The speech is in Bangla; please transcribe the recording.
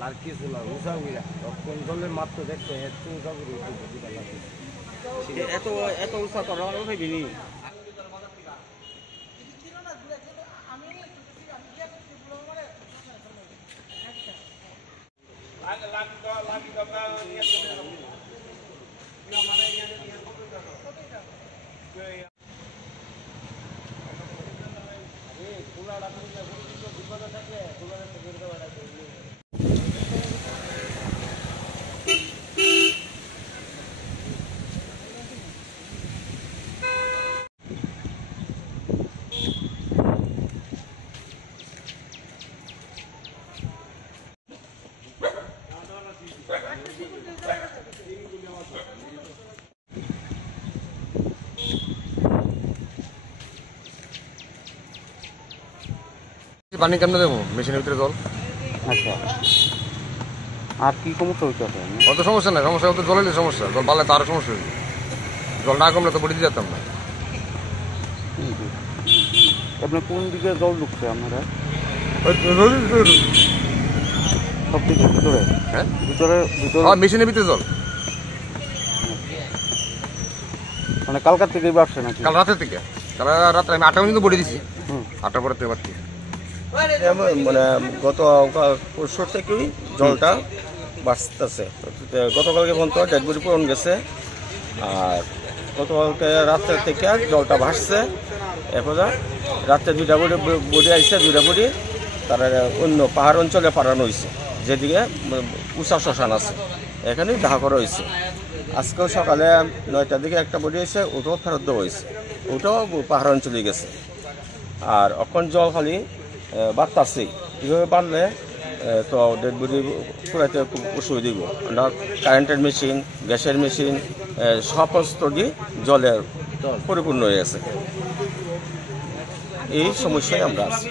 লাড়কি চুলা উষা উইরা কোন জলের মাত্র দেখতে এত এত উৎসাহ করা ভাবিনি পানি কেমনে দেবো মেশিনের ভিতরে জল। আচ্ছা আর কি সমস্যা হচ্ছে অত সমস্যা নাই, সমস্যা হতো জলের সমস্যা, জল বাড়লে তো আরো সমস্যা হয়েছে, জল না কমলে তো বড়ি দিয়ে যেতাম না। আপনার কোন দিকে জল ঢুকছে আপনারা? সব কিছু ভিতরে? হ্যাঁ ভিতরে ভিতরে মেশিনের ভিতরে জল। মানে কালকার থেকেই বাড়ছে নাকি? কাল রাতের থেকে, কাল রাত্রে আমি 8টা পর্যন্ত বড়ি দিছি, 8টার পরে থেকে বাড়ছি। মানে গত পরশু থেকেই জলটা বাড়তেছে। গতকালকে পর্যন্ত ডেড বডি পূরণ গেছে, আর গতকালকে রাত্রে থেকে জলটা ভাসছে। এরপরে রাত্রে 2টা বডি আসছে, 2টা বডি তারা অন্য পাহাড় অঞ্চলে পাঠানো হয়েছে, যেদিকে উষা শ্মশান আছে, এখানেই দাহ করা হয়েছে। আজকেও সকালে 9টার দিকে একটা বডি এসে, ওটাও ফেরত দেওয়া হয়েছে, ওটাও পাহাড় অঞ্চলে গেছে। আর এখন জল খালি বাড়তাছেই, কীভাবে বাড়লে তো ডেড বডি পুরাইতে খুব অসুবিধা দিব। আমরা কারেন্টের মেশিন, গ্যাসের মেশিন সমস্ত দিয়ে জলে পরিপূর্ণ হয়ে গেছে। এই সমস্যায় আমরা আছি।